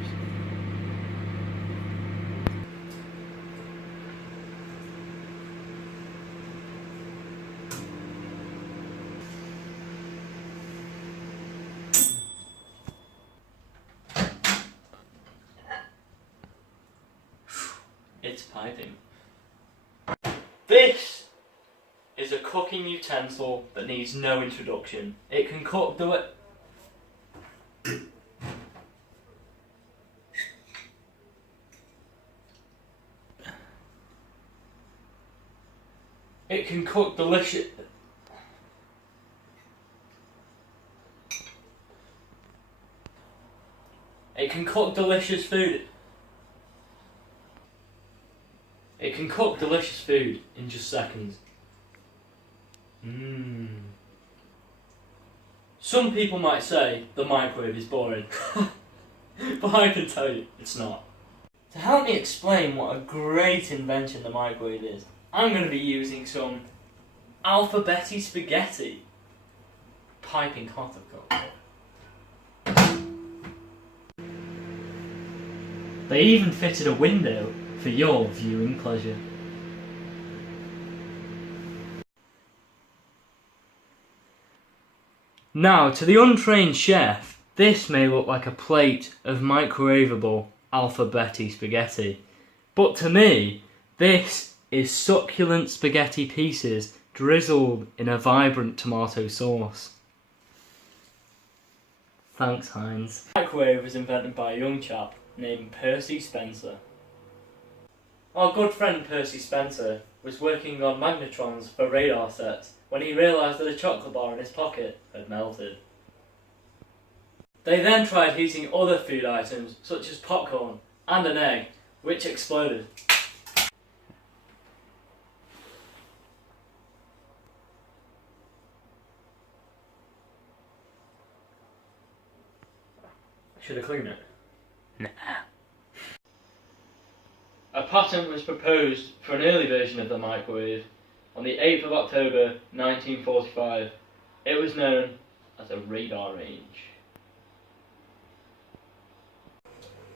microwaves. It's piping. This is a cooking utensil that needs no introduction. It can cook It can cook delicious. It can cook delicious food. It can cook delicious food in just seconds. Some people might say the microwave is boring, but I can tell you it's not. To help me explain what a great invention the microwave is, I'm going to be using some Alphabetti spaghetti. Piping hot, of course. They even fitted a window for your viewing pleasure. Now, to the untrained chef, this may look like a plate of microwavable Alphabetti spaghetti, but to me, this is succulent spaghetti pieces drizzled in a vibrant tomato sauce. Thanks, Heinz. The microwave was invented by a young chap named Percy Spencer. Our good friend Percy Spencer was working on magnetrons for radar sets when he realised that a chocolate bar in his pocket had melted. They then tried heating other food items such as popcorn and an egg, which exploded. Should I clean it? Nah. A patent was proposed for an early version of the microwave on the 8th of October 1945. It was known as a radar range.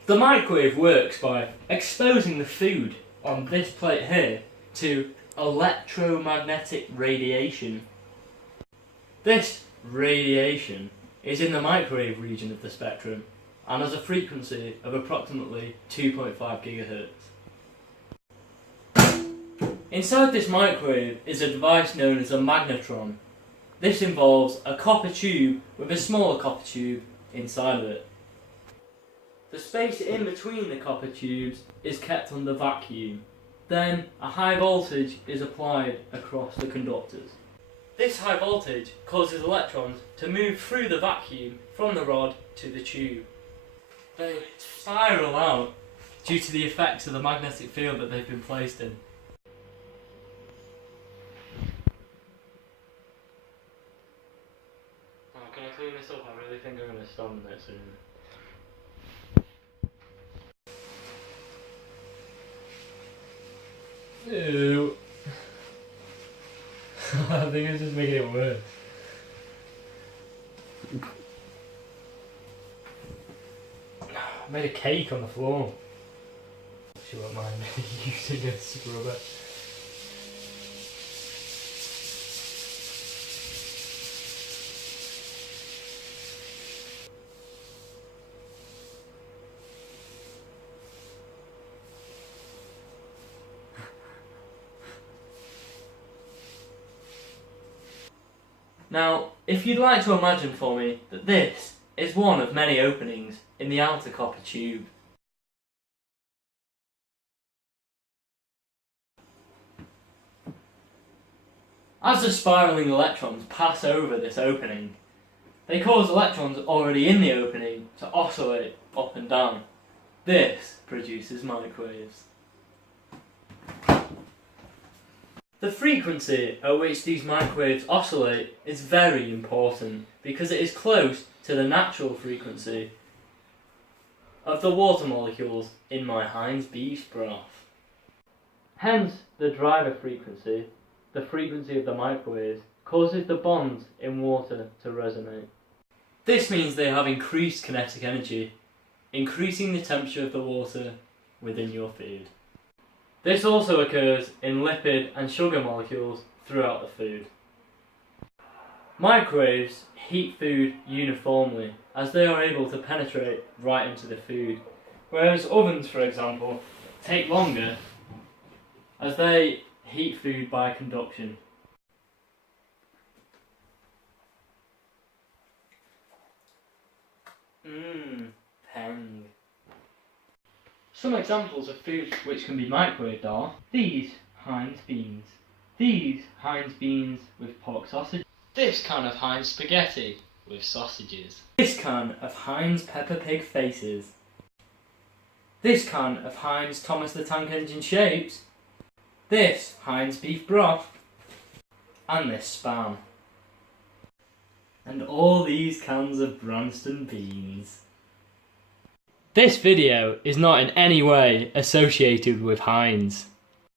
The microwave works by exposing the food on this plate here to electromagnetic radiation. This radiation is in the microwave region of the spectrum and has a frequency of approximately 2.5 gigahertz. Inside this microwave is a device known as a magnetron. This involves a copper tube with a smaller copper tube inside of it. The space in between the copper tubes is kept under vacuum. Then a high voltage is applied across the conductors. This high voltage causes electrons to move through the vacuum from the rod to the tube. They spiral out due to the effects of the magnetic field that they've been placed in. Can I clean this up? I really think I'm going to stop it soon. Ew. I think it's just making it worse. I made a cake on the floor. She won't mind me using a scrubber. Now, if you'd like to imagine for me that this is one of many openings in the outer copper tube. As the spiralling electrons pass over this opening, they cause electrons already in the opening to oscillate up and down. This produces microwaves. The frequency at which these microwaves oscillate is very important because it is close to the natural frequency of the water molecules in my Heinz beef broth. Hence, the driver frequency, the frequency of the microwaves, causes the bonds in water to resonate. This means they have increased kinetic energy. increasing the temperature of the water within your food. This also occurs in lipid and sugar molecules throughout the food. Microwaves heat food uniformly, as they are able to penetrate right into the food, whereas ovens, for example, take longer as they heat food by conduction. Peng. Some examples of foods which can be microwaved are these Heinz beans. These Heinz beans with pork sausage. This can of Heinz spaghetti with sausages. This can of Heinz Peppa Pig faces. This can of Heinz Thomas the Tank Engine shapes. This Heinz beef broth. And this Spam. And all these cans of Branston beans. This video is not in any way associated with Heinz.